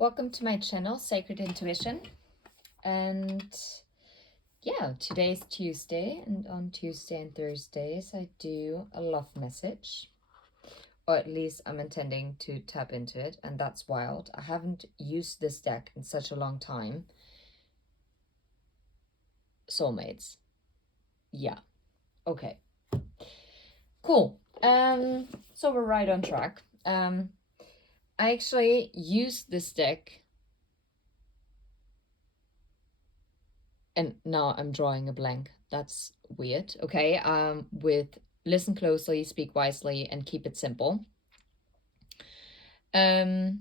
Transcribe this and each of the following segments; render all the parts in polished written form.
Welcome to my channel, Sacred Intuition. And yeah, today's Tuesday, and on Tuesday and Thursdays I do a love message. Or at least I'm intending to tap into it, and that's wild. I haven't used this deck in such a long time. Soulmates. Yeah. Okay. Cool. So we're right on track. I actually used this deck, and now I'm drawing a blank. That's weird. Okay. With listen closely, speak wisely, and keep it simple. I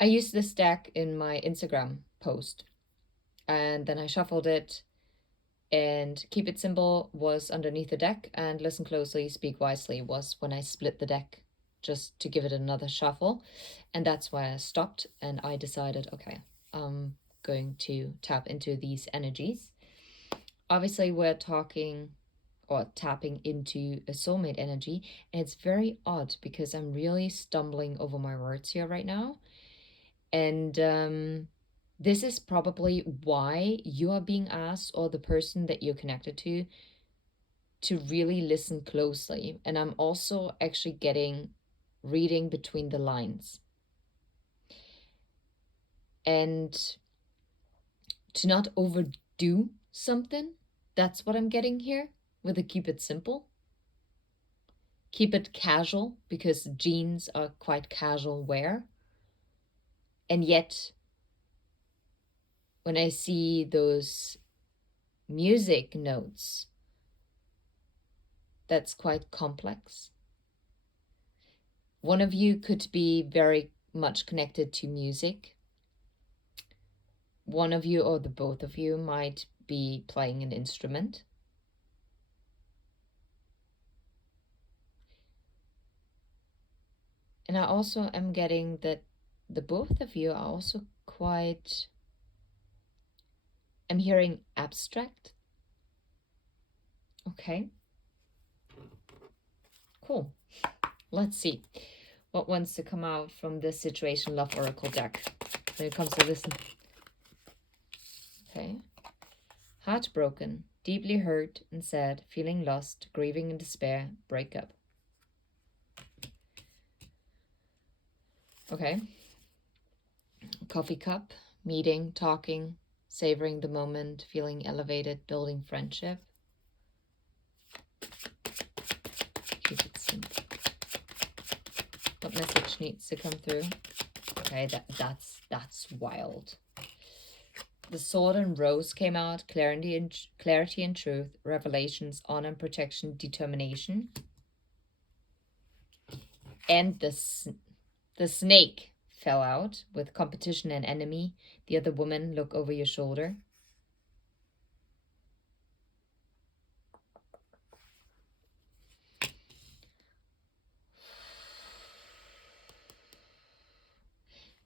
used this deck in my Instagram post, and then I shuffled it, and keep it simple was underneath the deck, and listen closely, speak wisely was when I split the deck just to give it another shuffle. And that's why I stopped, and I decided, okay, I'm going to tap into these energies. Obviously, we're talking or tapping into a soulmate energy, and it's very odd because I'm really stumbling over my words here right now. And this is probably why you are being asked, or the person that you're connected to really listen closely. And I'm also actually getting reading between the lines. And to not overdo something, that's what I'm getting here with the keep it simple. Keep it casual, because jeans are quite casual wear. And yet, when I see those music notes, that's quite complex. One of you could be very much connected to music. One of you, or the both of you, might be playing an instrument. And I also am getting that the both of you are also quite, I'm hearing abstract. Okay. Cool. Let's see what wants to come out from this Situation Love Oracle deck when it comes to this. Okay. Heartbroken, deeply hurt and sad, feeling lost, grieving in despair, breakup. Okay. Coffee cup, meeting, talking, savoring the moment, feeling elevated, building friendship. Keep it simple. What message needs to come through? Okay, that's wild. The Sword and Rose came out. Clarity and truth, revelations, honor and protection, determination. And the snake fell out with competition and enemy. The other woman, look over your shoulder.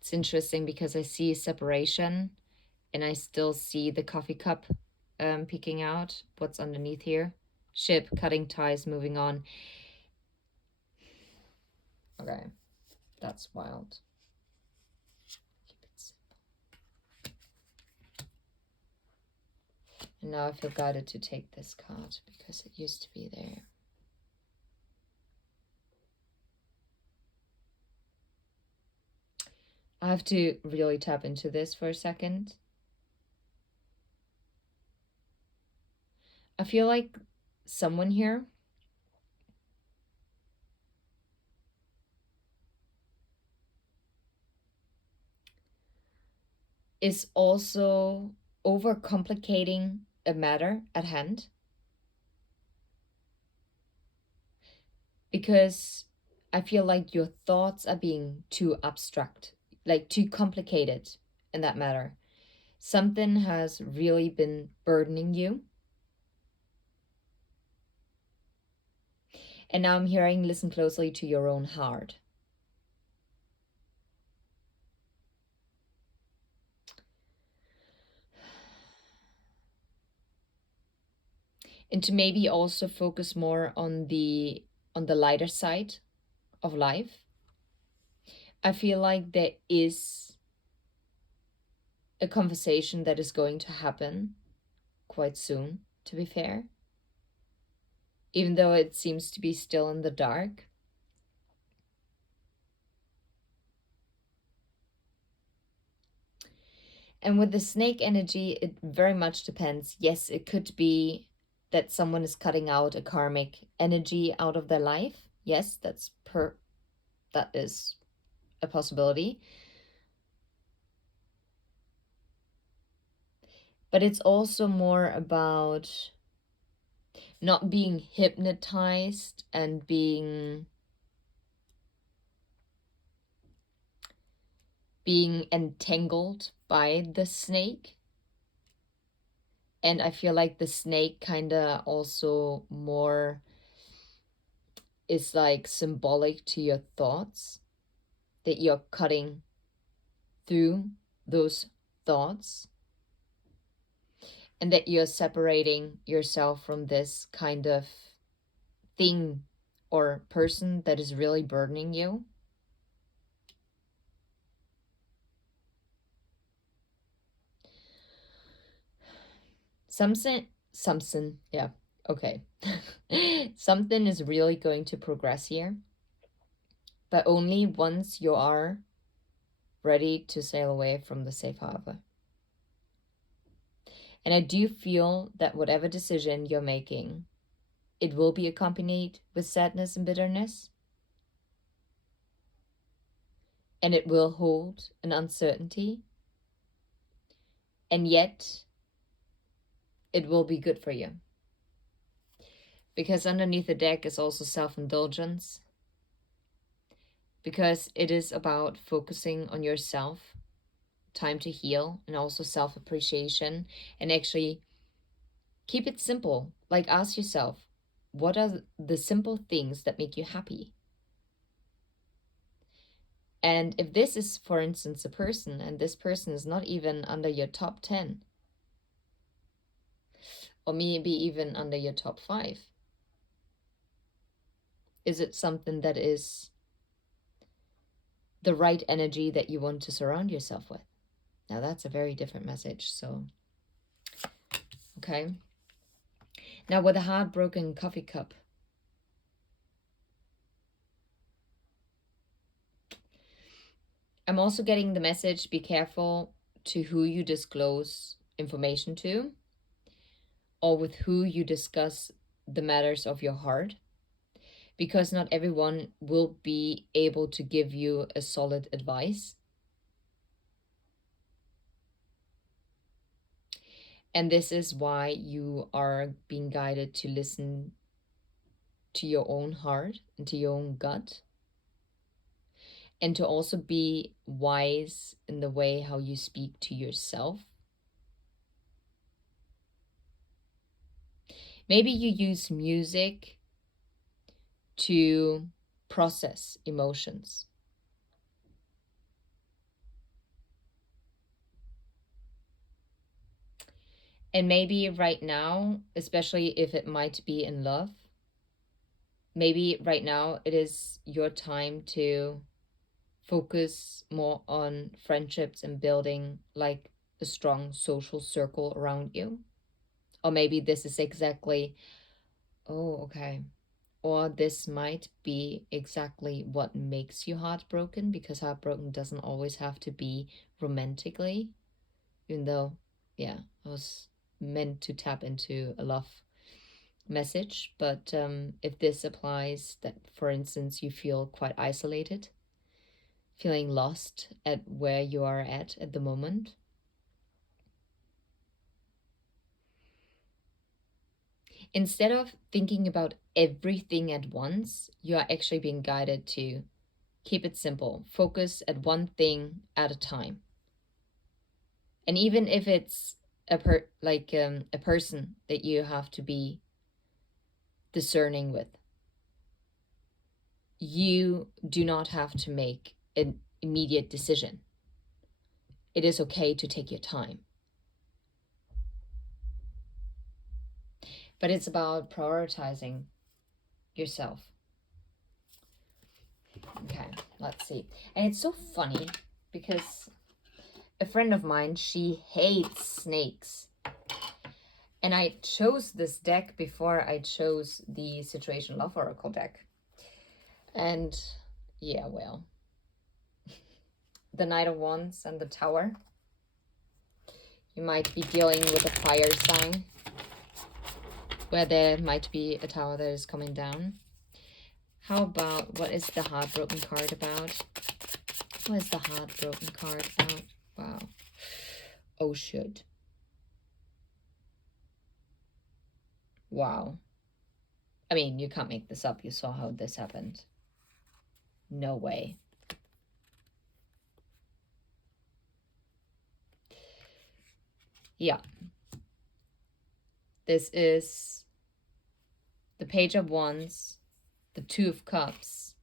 It's interesting because I see separation, and I still see the coffee cup peeking out. What's underneath here? Ship, cutting ties, moving on. Okay, that's wild. Keep it simple. And now I feel guided to take this card because it used to be there. I have to really tap into this for a second. I feel like someone here is also overcomplicating a matter at hand, because I feel like your thoughts are being too abstract, like too complicated in that matter. Something has really been burdening you. And now I'm hearing, listen closely to your own heart. And to maybe also focus more on the lighter side of life. I feel like there is a conversation that is going to happen quite soon, to be fair, even though it seems to be still in the dark. And with the snake energy, it very much depends. Yes, it could be that someone is cutting out a karmic energy out of their life. Yes, that is a possibility. But it's also more about not being hypnotized and being entangled by the snake. And I feel like the snake kind of also more is like symbolic to your thoughts, that you're cutting through those thoughts, and that you're separating yourself from this kind of thing or person that is really burdening you. Something, yeah, okay. Something is really going to progress here, but only once you are ready to sail away from the safe harbor. And I do feel that whatever decision you're making, it will be accompanied with sadness and bitterness, and it will hold an uncertainty, and yet it will be good for you. Because underneath the deck is also self-indulgence, because it is about focusing on yourself, time to heal, and also self-appreciation, and actually keep it simple. Like, ask yourself, what are the simple things that make you happy? And if this is, for instance, a person, and this person is not even under your top 10, or maybe even under your top 5, is it something that is the right energy that you want to surround yourself with? Now, that's a very different message. So, okay. Now, with a heartbroken coffee cup, I'm also getting the message, be careful to who you disclose information to, or with who you discuss the matters of your heart, because not everyone will be able to give you a solid advice. And this is why you are being guided to listen to your own heart and to your own gut, and to also be wise in the way how you speak to yourself. Maybe you use music to process emotions. And maybe right now, especially if it might be in love, maybe right now it is your time to focus more on friendships and building like a strong social circle around you. Or maybe this is exactly, oh, okay. Or this might be exactly what makes you heartbroken, because heartbroken doesn't always have to be romantically, even though, yeah, I was meant to tap into a love message. But if this applies, that for instance, you feel quite isolated, feeling lost at where you are at the moment, instead of thinking about everything at once, you are actually being guided to keep it simple, focus at one thing at a time. And even if it's a person that you have to be discerning with, you do not have to make an immediate decision. It is okay to take your time. But it's about prioritizing yourself. Okay, Let's see. And it's so funny because a friend of mine, she hates snakes. And I chose this deck before I chose the Situation Love Oracle deck. And yeah, well, the Knight of Wands and the Tower. You might be dealing with a fire sign where there might be a tower that is coming down. How about, what is the Heartbroken card about? What is the Heartbroken card about? Wow. Oh, shit. Wow. I mean, you can't make this up. You saw how this happened. No way. Yeah. This is the Page of Wands, the Two of Cups,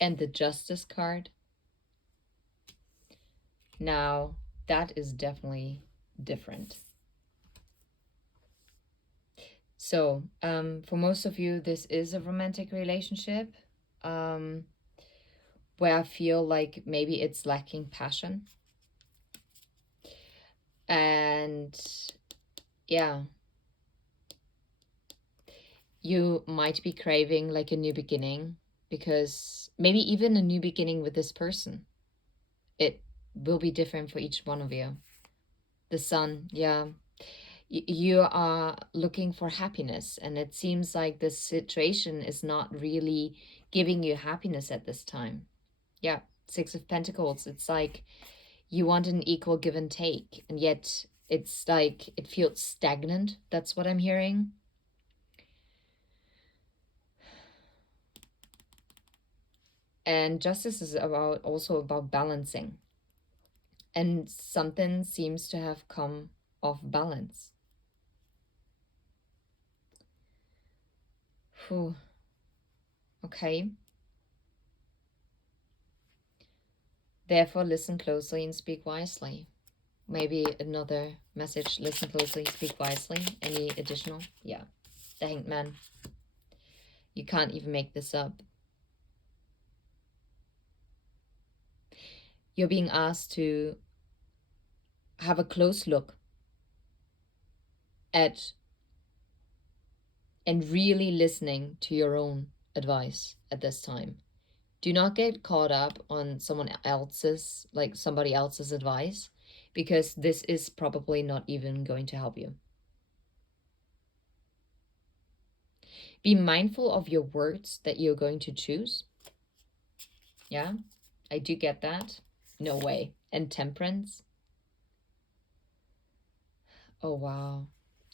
and the Justice card. Now, that is definitely different. So, for most of you, this is a romantic relationship where I feel like maybe it's lacking passion. And yeah, you might be craving like a new beginning, because maybe even a new beginning with this person. It will be different for each one of you. The Sun, yeah. You are looking for happiness, and it seems like this situation is not really giving you happiness at this time. Yeah, Six of Pentacles. It's like you want an equal give and take, and yet it's like it feels stagnant. That's what I'm hearing. And Justice is also about balancing. And something seems to have come off balance. Whew. Okay. Therefore, listen closely and speak wisely. Maybe another message: listen closely, speak wisely. Any additional? Yeah. The Hanged Man. You can't even make this up. You're being asked to have a close look at and really listening to your own advice at this time. Do not get caught up on someone else's, like somebody else's advice, because this is probably not even going to help you. Be mindful of your words that you're going to choose. Yeah, I do get that. No way. And Temperance. Oh, wow.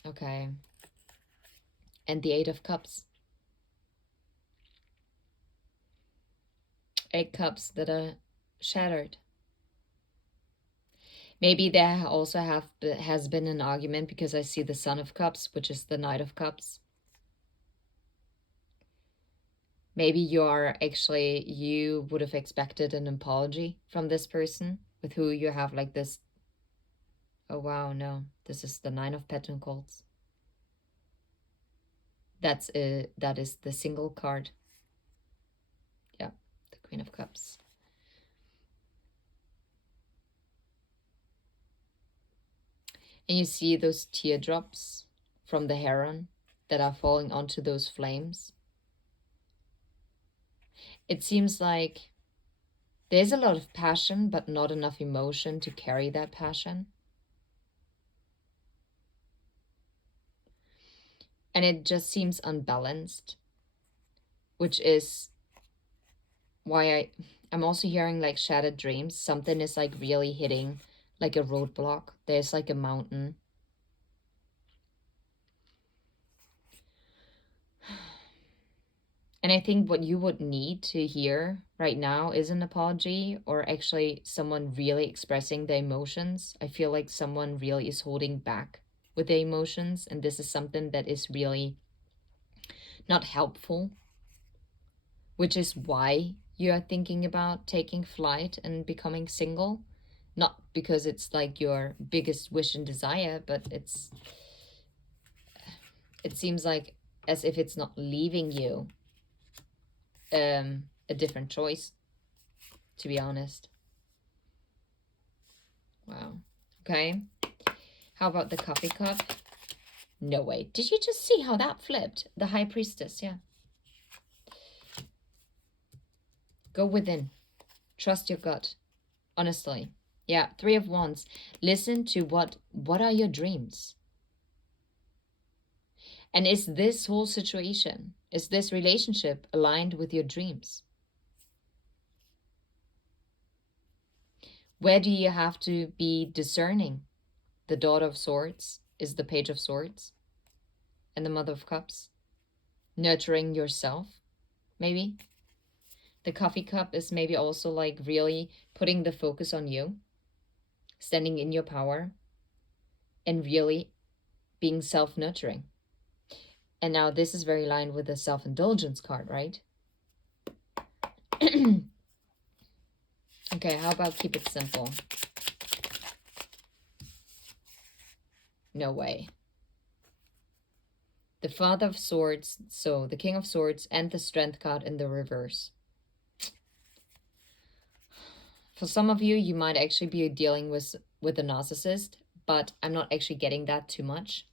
Okay. And the Eight of Cups. 8 cups that are shattered. Maybe there also has been an argument, because I see the Son of Cups, which is the Knight of Cups. Maybe you would have expected an apology from this person with who you have like this. Oh, wow, no. This is the Nine of Pentacles. That is the single card. Yeah, the Queen of Cups. And you see those teardrops from the heron that are falling onto those flames. It seems like there's a lot of passion, but not enough emotion to carry that passion. And it just seems unbalanced, which is why I'm also hearing like shattered dreams. Something is like really hitting like a roadblock. There's like a mountain. And I think what you would need to hear right now is an apology, or actually someone really expressing their emotions. I feel like someone really is holding back with their emotions, and this is something that is really not helpful, which is why you are thinking about taking flight and becoming single. Not because it's like your biggest wish and desire, but it seems like as if it's not leaving you. a different choice, to be honest. Wow. Okay. How about the coffee cup? No way. Did you just see how that flipped? The high priestess, yeah. Go within. Trust your gut. Honestly. Yeah, 3 of Wands. Listen to what are your dreams? And is this whole situation, is this relationship aligned with your dreams? Where do you have to be discerning? The Daughter of Swords is the Page of Swords, and the Mother of Cups. Nurturing yourself, maybe. The coffee cup is maybe also like really putting the focus on you, standing in your power, and really being self-nurturing. And now this is very aligned with the self-indulgence card, right? Okay, how about keep it simple? No way. The Father of Swords, so the King of Swords, and the Strength card in the reverse. For some of you, you might actually be dealing with a narcissist, but I'm not actually getting that too much.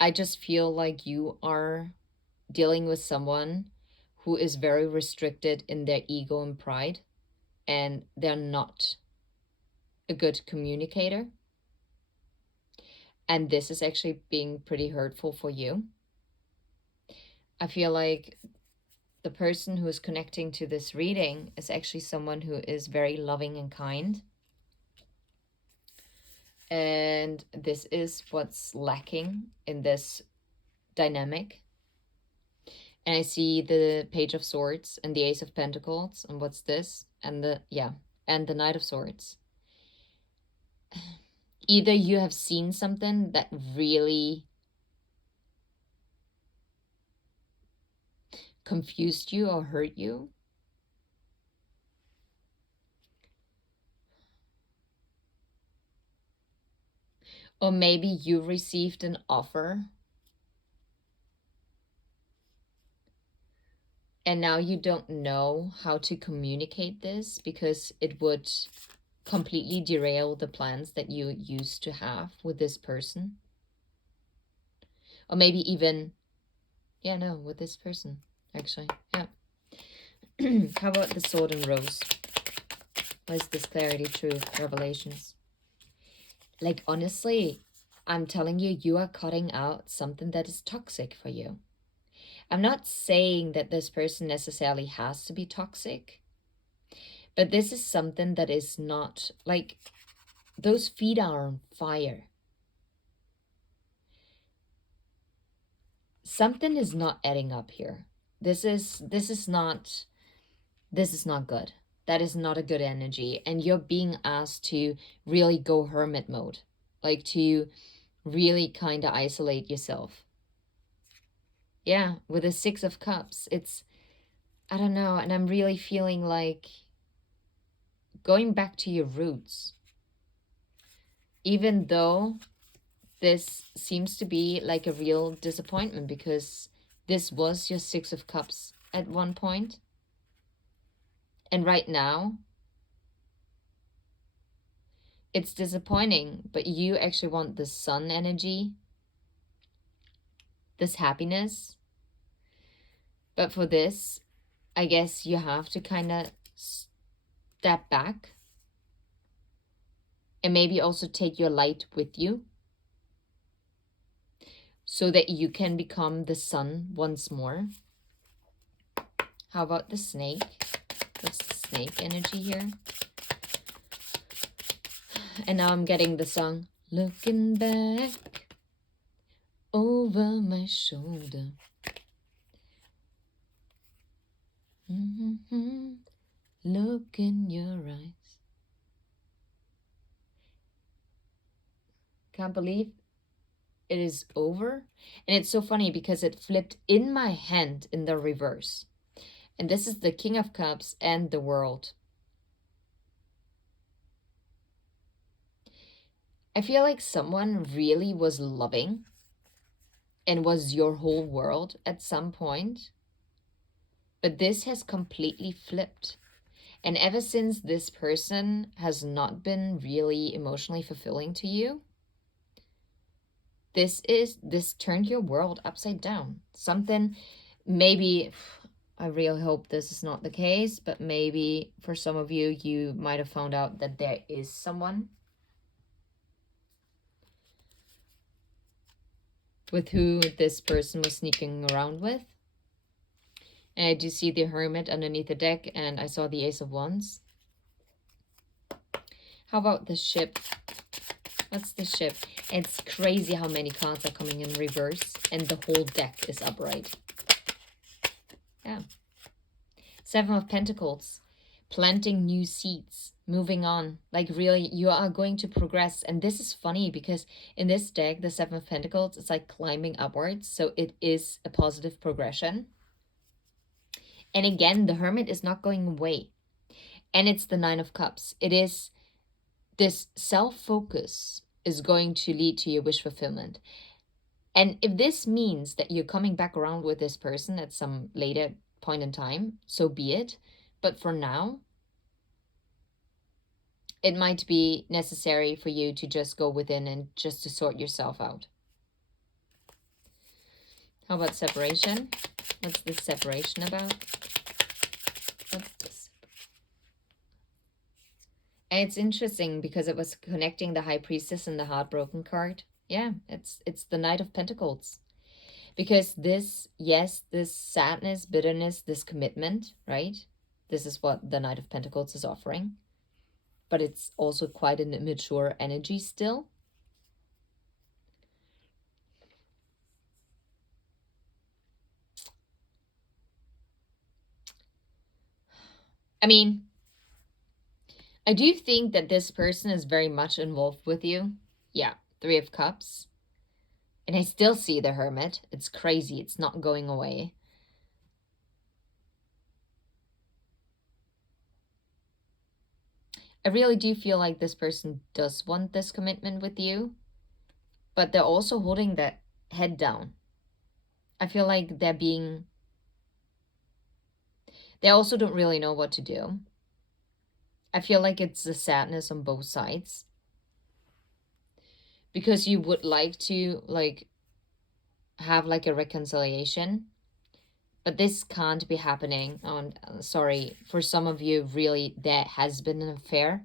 I just feel like you are dealing with someone who is very restricted in their ego and pride, and they're not a good communicator. And this is actually being pretty hurtful for you. I feel like the person who is connecting to this reading is actually someone who is very loving and kind. And this is what's lacking in this dynamic. And I see the Page of Swords and the Ace of Pentacles. And what's this? And the Knight of Swords. Either you have seen something that really confused you or hurt you. Or maybe you received an offer and now you don't know how to communicate this because it would completely derail the plans that you used to have with this person. Or maybe even, with this person, actually. Yeah. How about the Sword and Rose? What is this clarity, truth, revelations? Like, honestly, I'm telling you, you are cutting out something that is toxic for you. I'm not saying that this person necessarily has to be toxic, but this is something that is not, like, those feet are on fire. Something is not adding up here. This is not good. That is not a good energy. And you're being asked to really go hermit mode. Like to really kind of isolate yourself. Yeah, with the 6 of Cups. It's, I don't know. And I'm really feeling like going back to your roots. Even though this seems to be like a real disappointment because this was your 6 of Cups at one point. And right now, it's disappointing, but you actually want this sun energy, this happiness. But for this, I guess you have to kind of step back and maybe also take your light with you so that you can become the sun once more. How about the snake? What's the snake energy here? And now I'm getting the song, looking back over my shoulder. Look in your eyes. Can't believe it is over. And it's so funny because it flipped in my hand in the reverse. And this is the King of Cups and the World. I feel like someone really was loving and was your whole world at some point. But this has completely flipped. And ever since this person has not been really emotionally fulfilling to you, this turned your world upside down. Something, maybe, I really hope this is not the case, but maybe for some of you, you might have found out that there is someone with who this person was sneaking around with. And I do see the Hermit underneath the deck, and I saw the Ace of Wands. How about the Ship? What's the Ship? It's crazy how many cards are coming in reverse, and the whole deck is upright. Yeah. Seven of Pentacles. Planting new seeds. Moving on. Like, really, you are going to progress. And this is funny because in this deck, the Seven of Pentacles, it's like climbing upwards. So it is a positive progression. And again, the Hermit is not going away. And it's the Nine of Cups. It is this self-focus is going to lead to your wish fulfillment. And if this means that you're coming back around with this person at some later point in time, so be it. But for now, it might be necessary for you to just go within and just to sort yourself out. How about separation? What's this separation about? What's this? And it's interesting because it was connecting the High Priestess and the Heartbroken card. Yeah, it's the Knight of Pentacles. Because this, yes, this sadness, bitterness, this commitment, right? This is what the Knight of Pentacles is offering. But it's also quite an immature energy still. I mean, I do think that this person is very much involved with you. Yeah, Three of Cups. And I still see the Hermit. It's crazy. It's not going away. I really do feel like this person does want this commitment with you. But they're also holding that head down. I feel like they also don't really know what to do. I feel like it's the sadness on both sides. Because you would like to, like, have, like, a reconciliation. But this can't be happening. Sorry, for some of you, really, there has been an affair.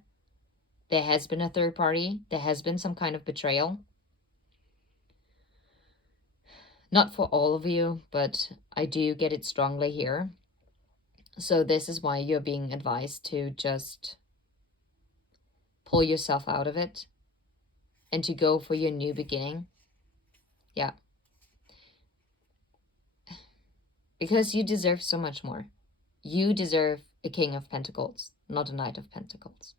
There has been a third party. There has been some kind of betrayal. Not for all of you, but I do get it strongly here. So this is why you're being advised to just pull yourself out of it and to go for your new beginning. Yeah. Because you deserve so much more. You deserve a King of Pentacles, not a Knight of Pentacles.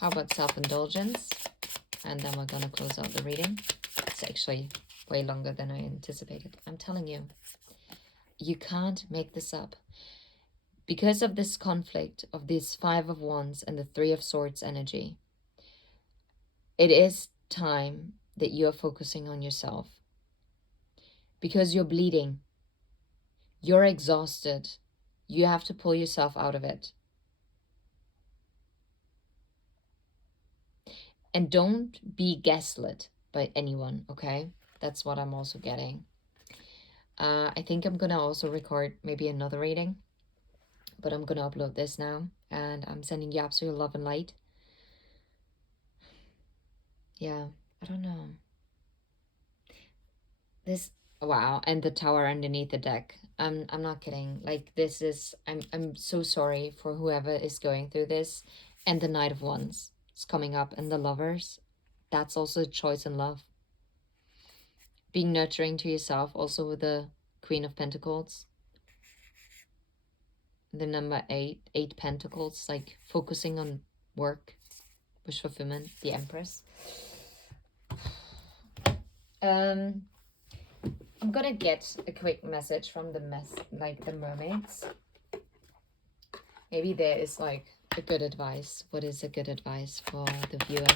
How about self-indulgence? And then we're going to close out the reading. It's actually way longer than I anticipated. I'm telling you, you can't make this up. Because of this conflict of this Five of Wands and the Three of Swords energy, it is time that you are focusing on yourself. Because you're bleeding. You're exhausted. You have to pull yourself out of it. And don't be gaslit by anyone, okay? That's what I'm also getting. I think I'm going to also record maybe another reading. But I'm going to upload this now. And I'm sending you absolute love and light. Yeah, I don't know. This, wow, and the tower underneath the deck. I'm not kidding. Like, this is, I'm so sorry for whoever is going through this. And the Knight of Wands is coming up, and the Lovers. That's also a choice in love. Being nurturing to yourself, also with the Queen of Pentacles. The number 8 Pentacles, like focusing on work, wish fulfillment, the Empress. I'm gonna get a quick message from the mermaids. Maybe there is like a good advice. What is a good advice for the viewer?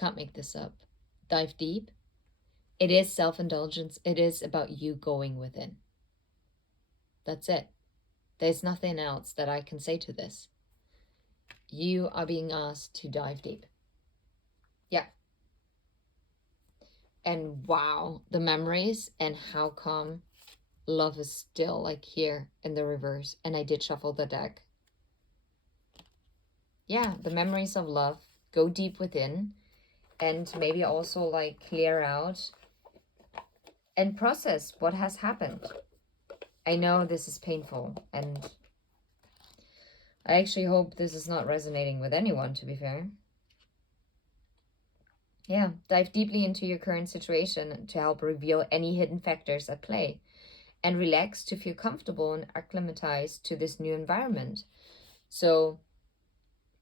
can't make this up. Dive deep. It is self-indulgence. It is about you going within. That's it. There's nothing else that I can say to this. You are being asked to dive deep. Yeah. And wow, the memories and how come love is still like here in the reverse. And I did shuffle the deck. Yeah, the memories of love. Go deep within and maybe also like clear out and process what has happened. I know this is painful, and I actually hope this is not resonating with anyone, to be fair. Yeah, dive deeply into your current situation to help reveal any hidden factors at play, and relax to feel comfortable and acclimatized to this new environment. So,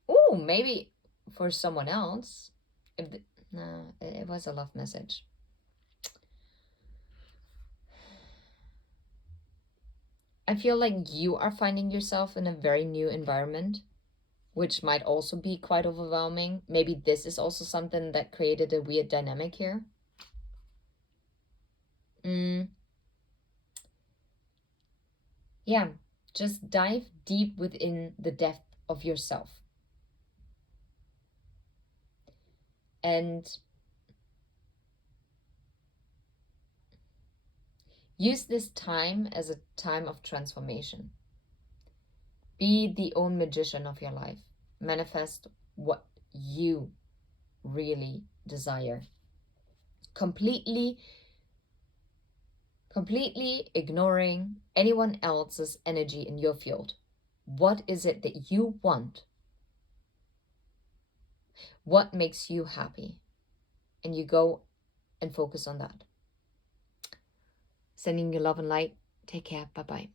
oh, maybe for someone else, no, it was a love message. I feel like you are finding yourself in a very new environment, which might also be quite overwhelming. Maybe this is also something that created a weird dynamic here. Yeah, just dive deep within the depth of yourself. And use this time as a time of transformation. Be the own magician of your life. Manifest what you really desire. Completely ignoring anyone else's energy in your field. What is it that you want? What makes you happy? And you go and focus on that. Sending you love and light. Take care. Bye-bye.